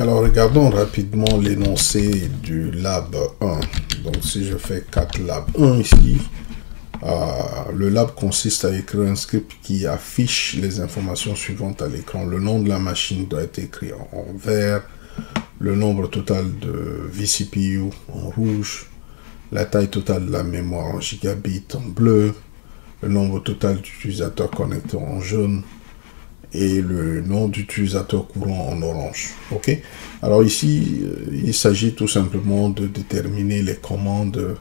Alors, regardons rapidement l'énoncé du lab 1. Donc, si je fais 4 lab 1 ici, le lab consiste à écrire un script qui affiche les informations suivantes à l'écran. Le nom de la machine doit être écrit en vert, le nombre total de vCPU en rouge, la taille totale de la mémoire en gigabits en bleu, le nombre total d'utilisateurs connectés en jaune, et le nom d'utilisateur courant en orange. Ok. Alors ici, il s'agit tout simplement de déterminer les commandes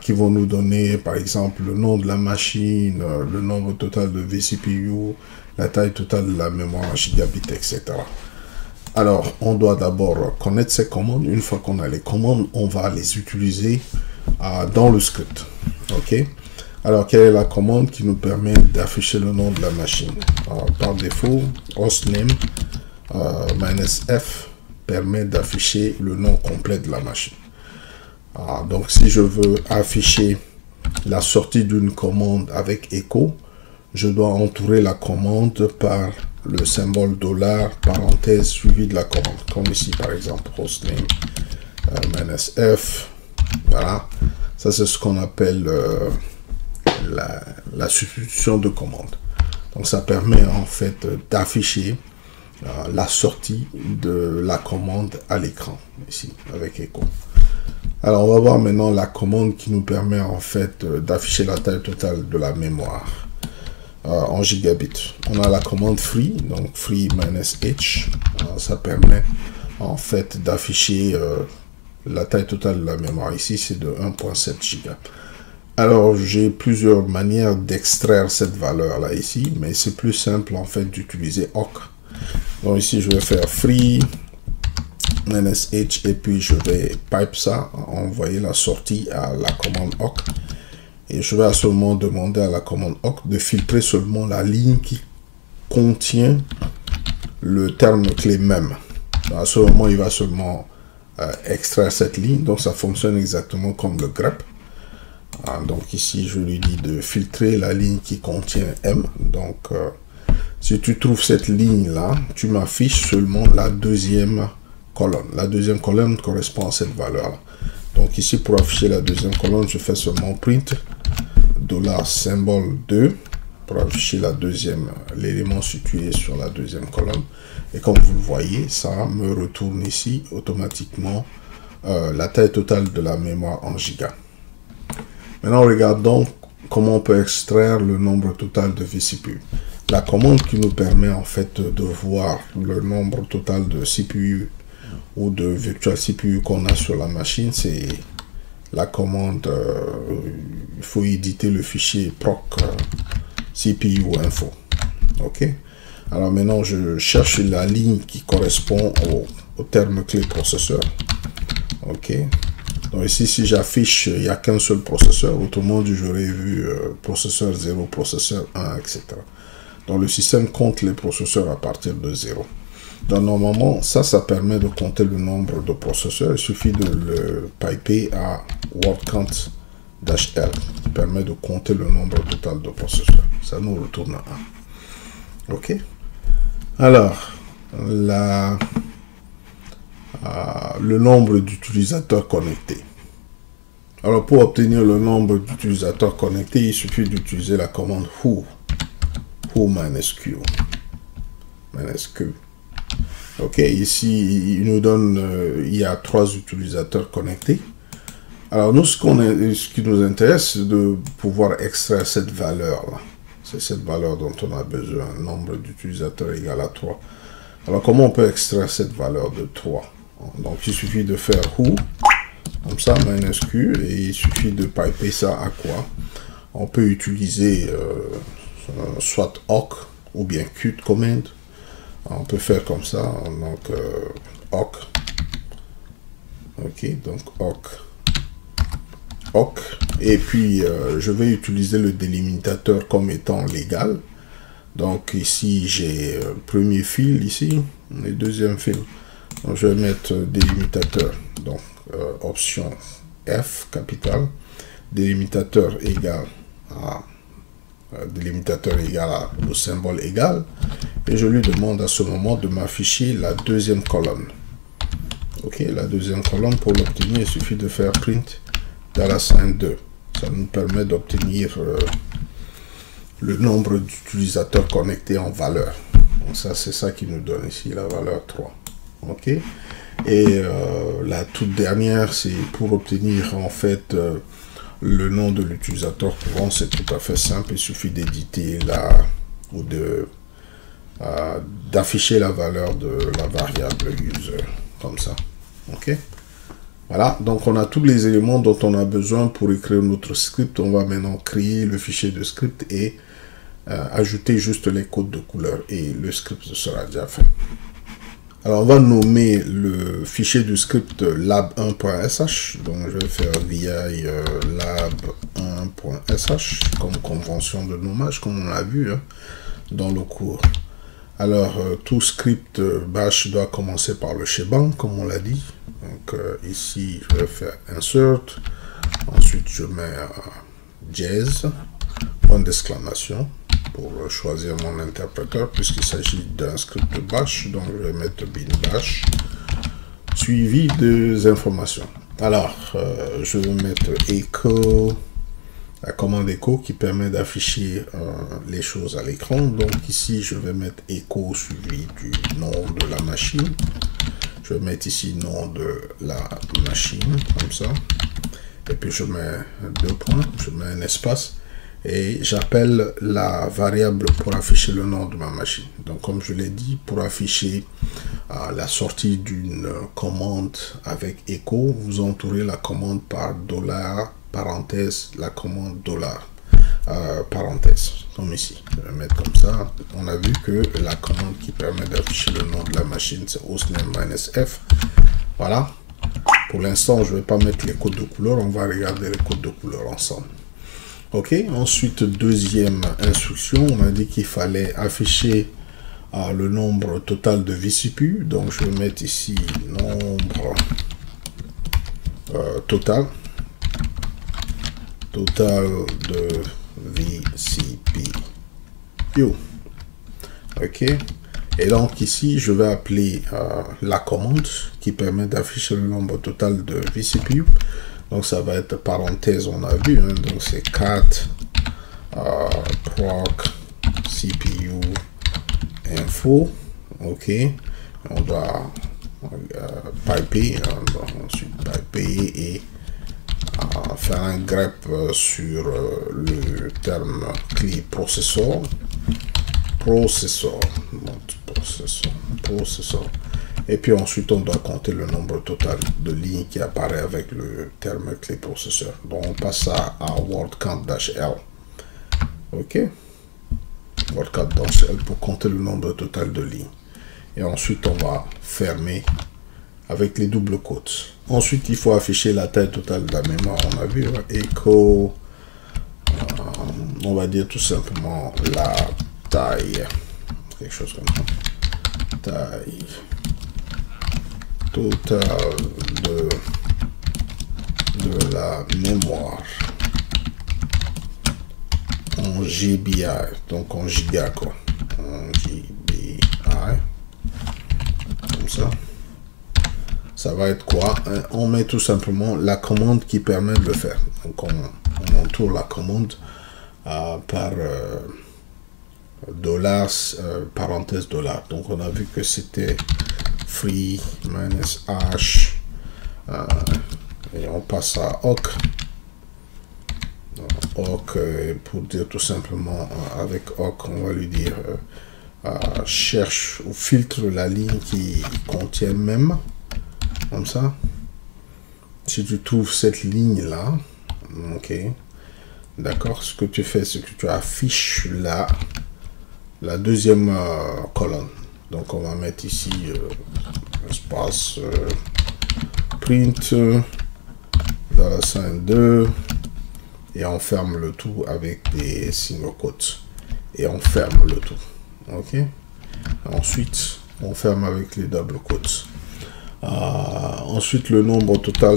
qui vont nous donner, par exemple, le nom de la machine, le nombre total de vCPU, la taille totale de la mémoire en gigabits, etc. Alors, on doit d'abord connaître ces commandes. Une fois qu'on a les commandes, on va les utiliser dans le script. Ok. Alors, quelle est la commande qui nous permet d'afficher le nom de la machine? Par défaut, hostname -f permet d'afficher le nom complet de la machine. Donc, si je veux afficher la sortie d'une commande avec echo, je dois entourer la commande par le symbole $ parenthèse suivi de la commande. Comme ici, par exemple, hostname -f. Voilà. Ça, c'est ce qu'on appelle la substitution de commande. Donc ça permet en fait d'afficher la sortie de la commande à l'écran ici avec echo. Alors on va voir maintenant la commande qui nous permet en fait d'afficher la taille totale de la mémoire en gigabits. On a la commande free, donc free -h. Ça permet en fait d'afficher la taille totale de la mémoire. Ici c'est de 1.7 giga. Alors, j'ai plusieurs manières d'extraire cette valeur-là ici, mais c'est plus simple en fait d'utiliser awk. Donc ici, je vais faire free -h et puis je vais pipe ça, envoyer la sortie à la commande awk. Et je vais à ce moment demander à la commande awk de filtrer seulement la ligne qui contient le terme clé même. À ce moment, il va seulement extraire cette ligne, donc ça fonctionne exactement comme le grep. Donc ici, je lui dis de filtrer la ligne qui contient M. Donc, si tu trouves cette ligne-là, tu m'affiches seulement la deuxième colonne. La deuxième colonne correspond à cette valeur-là. Donc ici, pour afficher la deuxième colonne, je fais seulement print $symbole 2 pour afficher la deuxième, l'élément situé sur la deuxième colonne. Et comme vous le voyez, ça me retourne ici automatiquement la taille totale de la mémoire en giga. Maintenant, regardons comment on peut extraire le nombre total de vCPU. La commande qui nous permet en fait de voir le nombre total de CPU ou de virtual CPU qu'on a sur la machine, c'est la commande, il faut éditer le fichier proc CPU info. Ok. Alors maintenant, je cherche la ligne qui correspond au terme clé processeur. Ok. Donc ici, si j'affiche, il n'y a qu'un seul processeur. Autrement dit, j'aurais vu processeur 0, processeur 1, etc. Donc le système compte les processeurs à partir de 0. Donc normalement, ça permet de compter le nombre de processeurs. Il suffit de le piper à word count-l, qui permet de compter le nombre total de processeurs. Ça nous retourne à 1. Ok. Alors, le nombre d'utilisateurs connectés. Alors pour obtenir le nombre d'utilisateurs connectés, il suffit d'utiliser la commande who -q. Ok, ici il nous donne il y a 3 utilisateurs connectés. Alors nous, ce qui nous intéresse, c'est de pouvoir extraire cette valeur là. C'est cette valeur dont on a besoin, nombre d'utilisateurs égal à 3. Alors comment on peut extraire cette valeur de 3? Donc il suffit de faire who, comme ça, -q, et il suffit de piper ça à quoi? On peut utiliser soit awk ou bien qt command. On peut faire comme ça, donc awk. Ok, donc awk. Et puis je vais utiliser le délimitateur comme étant légal. Donc ici j'ai le premier fil ici, le deuxième fil. Donc, je vais mettre délimitateur, donc option F capital, délimitateur égal à au symbole égal, et je lui demande à ce moment de m'afficher la deuxième colonne. Ok, la deuxième colonne, pour l'obtenir, il suffit de faire print $2. Ça nous permet d'obtenir le nombre d'utilisateurs connectés en valeur. Donc ça, c'est ça qui nous donne ici la valeur 3. Ok. Et la toute dernière, c'est pour obtenir en fait le nom de l'utilisateur courant. C'est tout à fait simple. Il suffit d'éditer la ou de d'afficher la valeur de la variable user comme ça. Ok. Voilà, donc on a tous les éléments dont on a besoin pour écrire notre script. On va maintenant créer le fichier de script et ajouter juste les codes de couleur et le script sera déjà fait. Alors on va nommer le fichier du script lab1.sh. Donc je vais faire vi lab1.sh comme convention de nommage, comme on l'a vu hein, dans le cours. Alors tout script bash doit commencer par le shebang, comme on l'a dit. Donc ici je vais faire insert. Ensuite je mets jazz, point d'exclamation, pour choisir mon interpréteur, puisqu'il s'agit d'un script bash. Donc je vais mettre bin bash, suivi des informations. Alors je vais mettre echo, la commande echo qui permet d'afficher les choses à l'écran. Donc ici je vais mettre echo suivi du nom de la machine. Je vais mettre ici nom de la machine comme ça, et puis je mets 2 points, je mets un espace et j'appelle la variable pour afficher le nom de ma machine. Donc comme je l'ai dit, pour afficher la sortie d'une commande avec echo, vous entourez la commande par $, parenthèse, la commande $, parenthèse, comme ici. Je vais mettre comme ça. On a vu que la commande qui permet d'afficher le nom de la machine, c'est hostname-f. Voilà. Pour l'instant, je ne vais pas mettre les codes de couleur. On va regarder les codes de couleur ensemble. Ok. Ensuite, deuxième instruction, on a dit qu'il fallait afficher le nombre total de VCPU. Donc, je vais mettre ici nombre total de VCPU. Ok. Et donc ici, je vais appeler la commande qui permet d'afficher le nombre total de VCPU. Donc ça va être parenthèse, on a vu. Hein, donc c'est cat proc CPU info. Ok. On doit piper. Hein, ensuite piper et faire un grep sur le terme clé processeur. Processeur. Et puis ensuite, on doit compter le nombre total de lignes qui apparaît avec le terme clé processeur. Donc, on passe ça à word count-l. OK. Word count-l pour compter le nombre total de lignes. Et ensuite, on va fermer avec les doubles quotes. Ensuite, il faut afficher la taille totale de la mémoire. On a vu, hein, echo, on va dire tout simplement la taille, quelque chose comme ça. Taille totale de la mémoire en GBI, donc en giga quoi, en GBI, comme ça. Ça va être quoi? On met tout simplement la commande qui permet de le faire. Donc on entoure la commande par parenthèse $. Donc on a vu que c'était free -h et on passe à awk. Awk, pour dire tout simplement avec awk, on va lui dire cherche ou filtre la ligne qui contient même, comme ça. Si tu trouves cette ligne là, ok, d'accord, ce que tu fais, c'est que tu affiches la deuxième colonne. Donc on va mettre ici espace print $2 et on ferme le tout avec des single quotes et on ferme le tout. Ok. Ensuite on ferme avec les double quotes. Ensuite le nombre total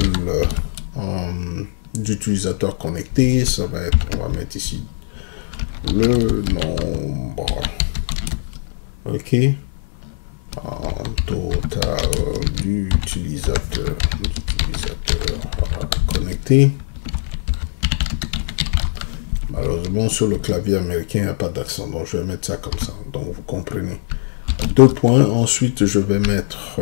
d'utilisateurs connectés, ça va être, on va mettre ici le nombre, ok, total d'utilisateurs connectés. Malheureusement, sur le clavier américain, il n'y a pas d'accent, donc je vais mettre ça comme ça. Donc, vous comprenez. 2 points. Ensuite, je vais mettre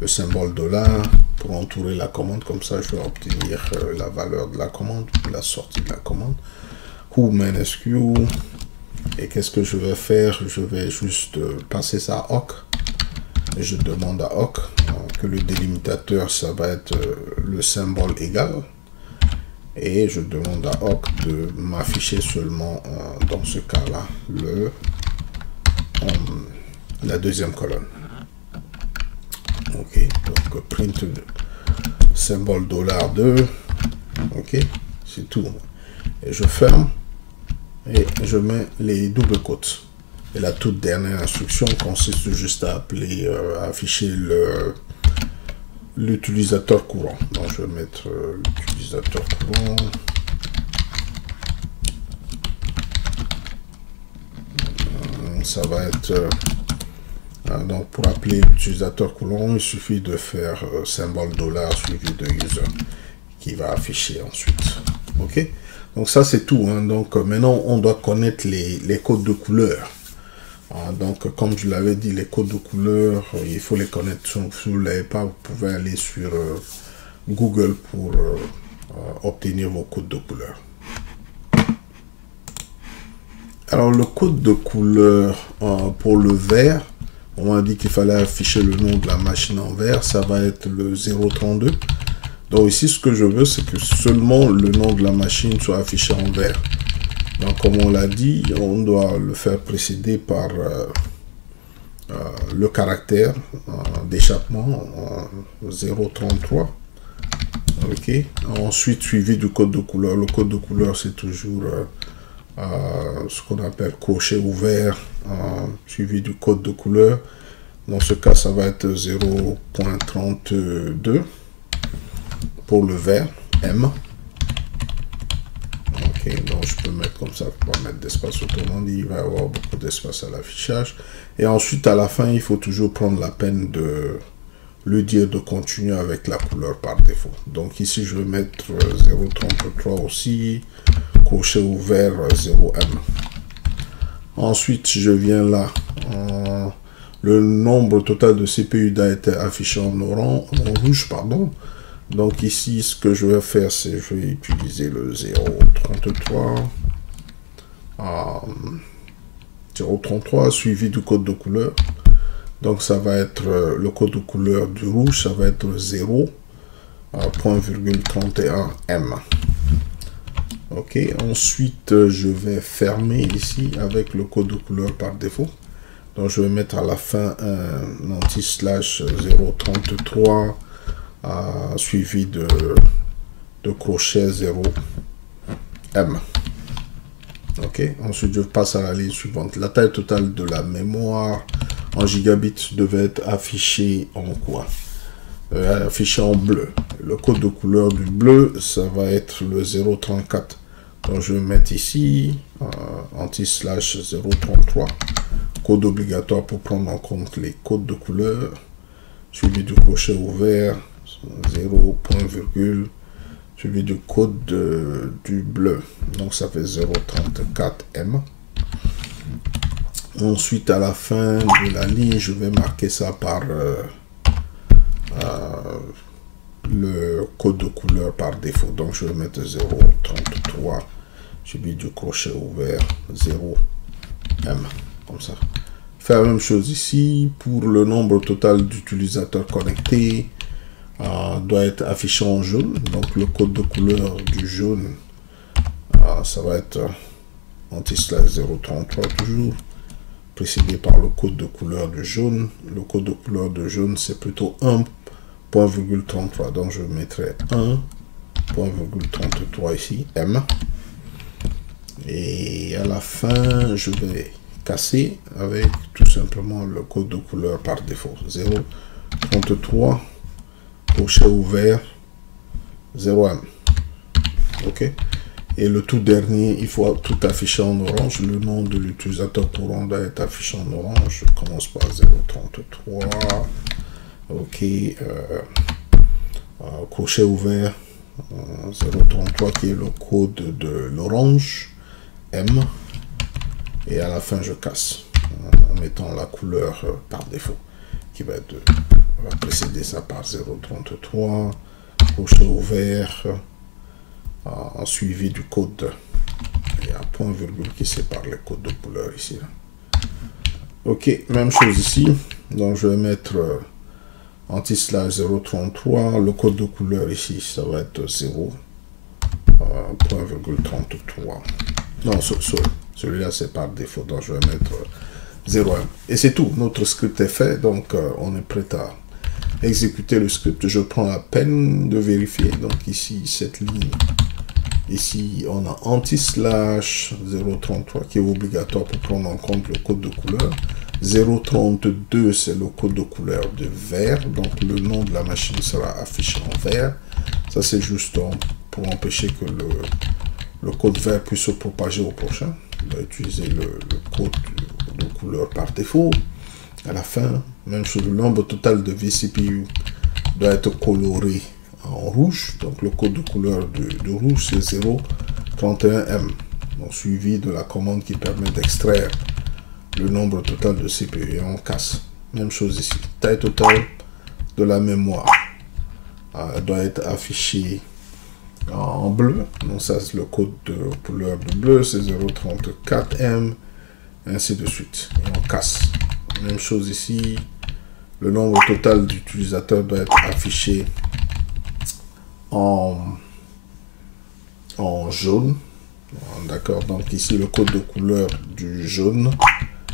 le symbole $. Pour entourer la commande, comme ça je vais obtenir la valeur de la commande, la sortie de la commande. Who MainSQ. Et qu'est-ce que je vais faire? Je vais juste passer ça à awk. Et je demande à awk que le délimitateur, ça va être le symbole égal. Et je demande à awk de m'afficher seulement, dans ce cas-là, la deuxième colonne. Ok, donc print symbole $2, ok, c'est tout. Et je ferme et je mets les doubles quotes. Et la toute dernière instruction consiste juste à appeler, à afficher l'utilisateur courant. Donc je vais mettre l'utilisateur courant. Ça va être donc pour appeler l'utilisateur courant, il suffit de faire symbole $ suivi de user qui va afficher ensuite. Ok, donc ça c'est tout, hein. Donc maintenant on doit connaître les codes de couleur. Donc comme je l'avais dit, les codes de couleur, il faut les connaître. Si vous ne l'avez pas, vous pouvez aller sur Google pour obtenir vos codes de couleur. Alors le code de couleur pour le vert, on m'a dit qu'il fallait afficher le nom de la machine en vert, ça va être le 032. Donc ici, ce que je veux, c'est que seulement le nom de la machine soit affiché en vert. Donc comme on l'a dit, on doit le faire précéder par le caractère d'échappement 033. Ok. Ensuite, suivi du code de couleur. Le code de couleur, c'est toujours ce qu'on appelle crochet ouvert, suivi du code de couleur. Dans ce cas, ça va être 0.32 pour le vert, M. Ok, donc je peux mettre comme ça, pour pas mettre d'espace, autrement dit, il va y avoir beaucoup d'espace à l'affichage. Et ensuite, à la fin, il faut toujours prendre la peine de le dire de continuer avec la couleur par défaut. Donc ici, je vais mettre 0.33 aussi, crochet ouvert 0M. Ensuite, je viens là. Le nombre total de CPU a été affiché en rouge, pardon. Donc ici, ce que je vais faire, c'est je vais utiliser le 0.33 suivi du code de couleur. Donc ça va être le code de couleur du rouge, ça va être 0.31M. Ok, ensuite je vais fermer ici avec le code de couleur par défaut. Donc je vais mettre à la fin un anti-slash 0.33 suivi de crochet 0M. Ok, ensuite je passe à la ligne suivante. La taille totale de la mémoire en gigabits devait être affichée en quoi? Affiché en bleu. Le code de couleur du bleu, ça va être le 0.34. Donc je vais mettre ici anti-slash 0.33. Code obligatoire pour prendre en compte les codes de couleur, suivi du crochet ouvert 0. Suivi du code du bleu. Donc ça fait 0.34M. Ensuite, à la fin de la ligne, je vais marquer ça par le code de couleur par défaut. Donc je vais mettre 0.33 suivi du crochet ouvert 0M. Comme ça. Faire la même chose ici. Pour le nombre total d'utilisateurs connectés, doit être affiché en jaune. Donc le code de couleur du jaune, ça va être anti-slash 0.33 toujours, précédé par le code de couleur du jaune. Le code de couleur de jaune, c'est plutôt 1.33. Donc je mettrai 1.33 ici, M. Et à la fin, je vais casser avec tout simplement le code de couleur par défaut. 0.33 crochet ouvert 0M. Ok, Et le tout dernier, il faut tout afficher en orange. Le nom de l'utilisateur courant doit être affiché en orange. Je commence par 033. OK. Crochet ouvert. 033 qui est le code de l'orange. M. Et à la fin, je casse en mettant la couleur par défaut qui va précéder ça par 033. Crochet ouvert. En suivi du code. Il y a un point virgule qui sépare les codes de couleur ici. OK, même chose ici. Donc je vais mettre anti-slash 033. Le code de couleur ici, ça va être 0. Point virgule 33. Non, celui-là c'est par défaut. Donc je vais mettre 0M. Et c'est tout. Notre script est fait. Donc on est prêt à exécuter le script. Je prends la peine de vérifier. Donc ici, cette ligne. Ici, on a anti-slash 033 qui est obligatoire pour prendre en compte le code de couleur. 032, c'est le code de couleur de vert. Donc, le nom de la machine sera affiché en vert. Ça, c'est juste pour empêcher que le code vert puisse se propager au prochain. On va utiliser le code de couleur par défaut. À la fin, même chose, le nombre total de vCPU doit être coloré en rouge. Donc le code de couleur de rouge c'est 031M. Donc suivi de la commande qui permet d'extraire le nombre total de CPU. Et on casse. Même chose ici. Taille totale de la mémoire doit être affichée en bleu. Donc ça c'est le code de couleur de bleu, c'est 034M. Ainsi de suite. Et on casse. Même chose ici. Le nombre total d'utilisateurs doit être affiché en jaune. D'accord. Donc ici, le code de couleur du jaune,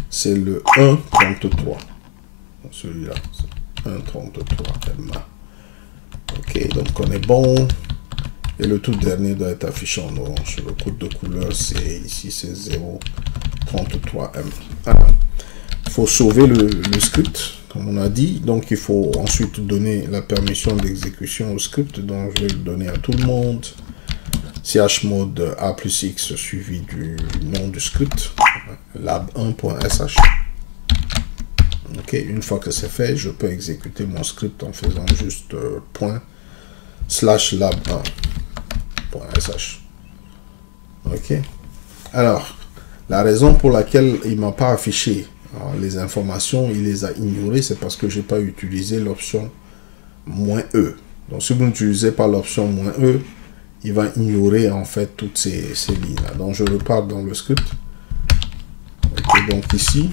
c'est le 1.33. Celui-là, c'est 1.33 MA. OK, donc on est bon. Et le tout dernier doit être affiché en orange. Le code de couleur, c'est ici, c'est 0.33M. Alors, il faut sauver le script, comme on a dit. Donc, il faut ensuite donner la permission d'exécution au script. Donc, je vais le donner à tout le monde. chmod A+X suivi du nom du script, lab1.sh. OK, une fois que c'est fait, je peux exécuter mon script en faisant juste ./lab1.sh. OK. Alors, la raison pour laquelle il ne m'a pas affiché les informations, il les a ignorées, c'est parce que je n'ai pas utilisé l'option -E. Donc, si vous n'utilisez pas l'option -E, il va ignorer en fait toutes ces lignes-là. Donc, je repars dans le script. Okay, donc, ici,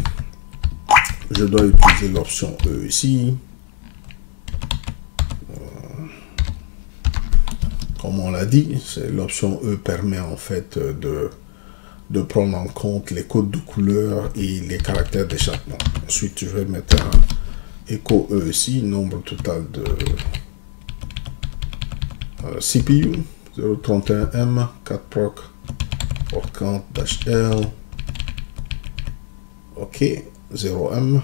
je dois utiliser l'option E ici. Comme on l'a dit, l'option E permet en fait de prendre en compte les codes de couleur et les caractères d'échappement. Ensuite, je vais mettre un écho E ici, nombre total de CPU, 031M, 4proc, port count -L, OK, 0M.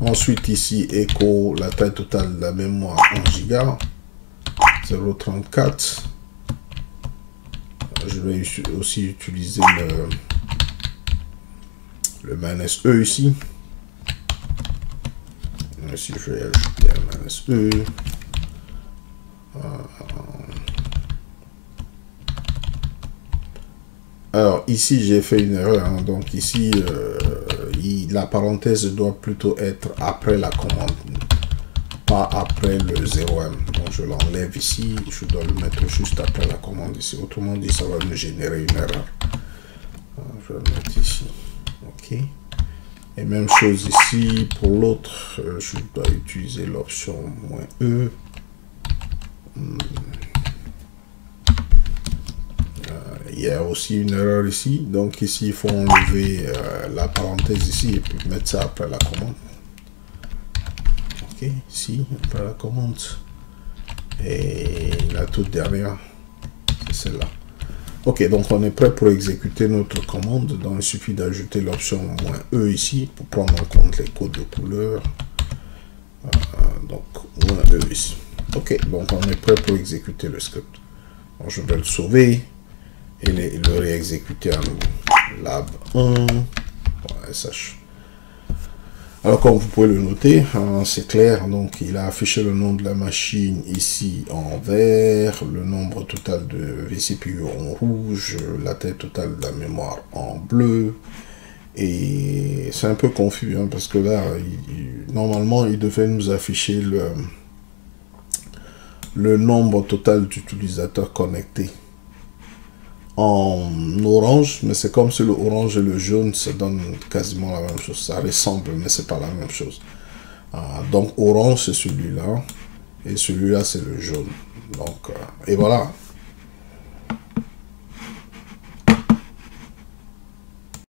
Ensuite, ici, écho la taille totale de la mémoire en giga, 0.34. Je vais aussi utiliser le -E ici. Ici, je vais ajouter un -E. Alors, ici, j'ai fait une erreur. Hein. Donc, ici, la parenthèse doit plutôt être après la commande, pas après le 0M. Donc, je l'enlève ici. Je dois le mettre juste après la commande ici. Autrement dit, ça va me générer une erreur. Je vais le mettre ici. OK. Et même chose ici. Pour l'autre, je dois utiliser l'option -E. Il y a aussi une erreur ici. Donc ici, il faut enlever la parenthèse ici et puis mettre ça après la commande. OK, ici, après la commande. Et la toute dernière, c'est celle-là. OK, donc on est prêt pour exécuter notre commande. Donc il suffit d'ajouter l'option -E ici pour prendre en compte les codes de couleur. Donc -E ici. OK, donc on est prêt pour exécuter le script. Alors, je vais le sauver et le réexécuter à nouveau. Lab 1, SH. Alors, comme vous pouvez le noter, hein, c'est clair, donc il a affiché le nom de la machine ici en vert, le nombre total de vCPU en rouge, la taille totale de la mémoire en bleu, et c'est un peu confus, hein, parce que là, normalement, il devait nous afficher le nombre total d'utilisateurs connectés en orange, mais c'est comme si le orange et le jaune se donnent quasiment la même chose. Ça ressemble, mais c'est pas la même chose. Donc orange c'est celui-là et celui-là c'est le jaune. Donc et voilà.